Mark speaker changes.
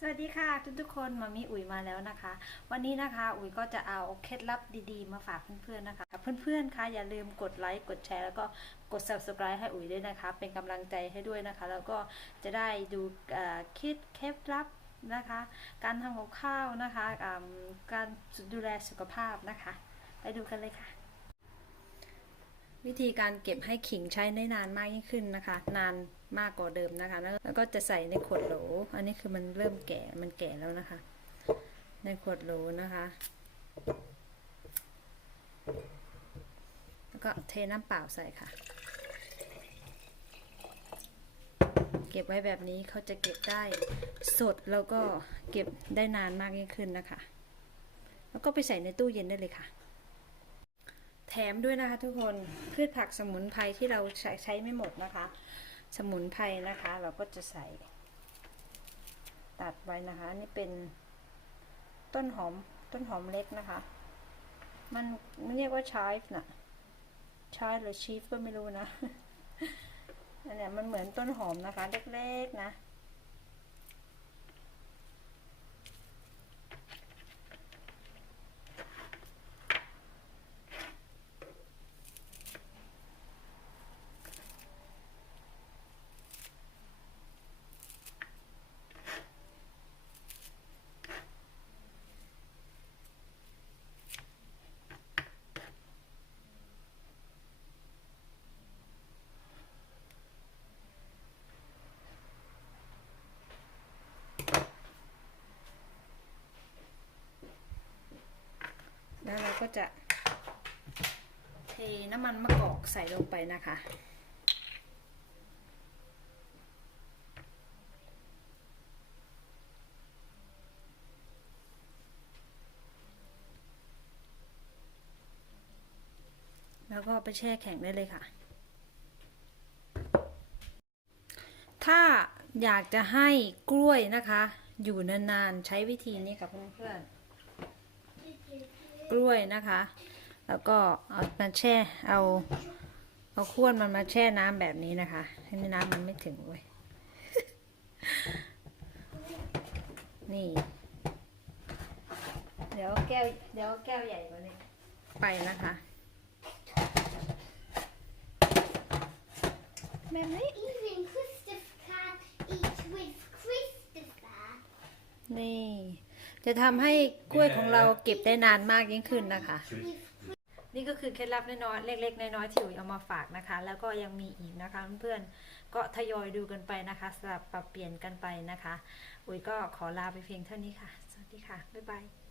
Speaker 1: สวัสดีค่ะทุกทุกๆคนมามีอุ๋ยมาแล้วนะคะ วันนี้นะคะ อุ๋ยก็จะเอาเคล็ดลับดีๆ มาฝากเพื่อนๆนะคะ เพื่อนๆคะอย่าลืมกดไลค์กดแชร์แล้วก็กด subscribe ให้อุ๋ยด้วยนะคะ เป็นกำลังใจให้ด้วยนะคะ แล้วก็จะได้ดูเอ่อคิดเคล็ดลับนะคะ การทำกับข้าวนะคะการดูแลสุขภาพนะคะ ไปดูกันเลยค่ะ วิธีการเก็บให้ขิงใช้ได้นานมากยิ่งขึ้นนะคะ นานมากกว่าเดิมนะคะ แล้วก็จะใส่ในขวดโหล อันนี้คือมันเริ่มแก่มันแก่แล้วนะคะ ในขวดโหลนะคะ แล้วก็เทน้ำเปล่าใส่ค่ะ เก็บไว้แบบนี้เขาจะเก็บได้สดแล้วก็เก็บได้นานมากยิ่งขึ้นนะคะ แล้วก็ไปใส่ในตู้เย็นได้เลยค่ะ มด้วยนะคะ ทุกคนพืชผักสมุนไพรที่เราใช้ใช้ไม่หมดนะคะ สมุนไพรนะคะ เราก็จะใส่ ตัดไว้นะคะนี่เป็นต้นหอมต้นหอมเล็กนะคะ มันเรียกว่าชายนะชายหรือชีฟก็ไม่รู้นะอันเนี้ยมันเหมือนต้นหอมนะคะ เล็กๆนะ แล้วเราก็จะ เทน้ำมันมะกอกใส่ลงไปนะคะ แล้วก็ไปแช่แข็งได้เลยค่ะ ถ้าอยากจะให้กล้วยนะคะ อยู่นานๆ ใช้วิธีนี้ค่ะเพื่อนๆ กล้วยนะคะ แล้วก็เอามาแช่เอาเอาข้วนมันมาแช่น้ำแบบนี้นะคะ ให้น้ำมันไม่ถึงเว้ยนี่ เดี๋ยวแก้วเดี๋ยวแก้วใหญ่กว่านี้ไปนะคะ
Speaker 2: Even Christopher
Speaker 1: จะทำให้กล้วยของเราเก็บได้นานมากยิ่งขึ้นนะคะ นี่ก็คือเคล็ดลับน้อยๆเล็ก ๆ น้อยๆที่อุ๋ยเอามาฝากนะคะ แล้วก็ยังมีอีกนะคะเพื่อนๆก็ทยอยดูกันไปนะคะสลับปรับเปลี่ยนกันไปนะคะ อุ๋ยก็ขอลาไปเพียงเท่านี้ค่ะ สวัสดีค่ะบ๊ายบาย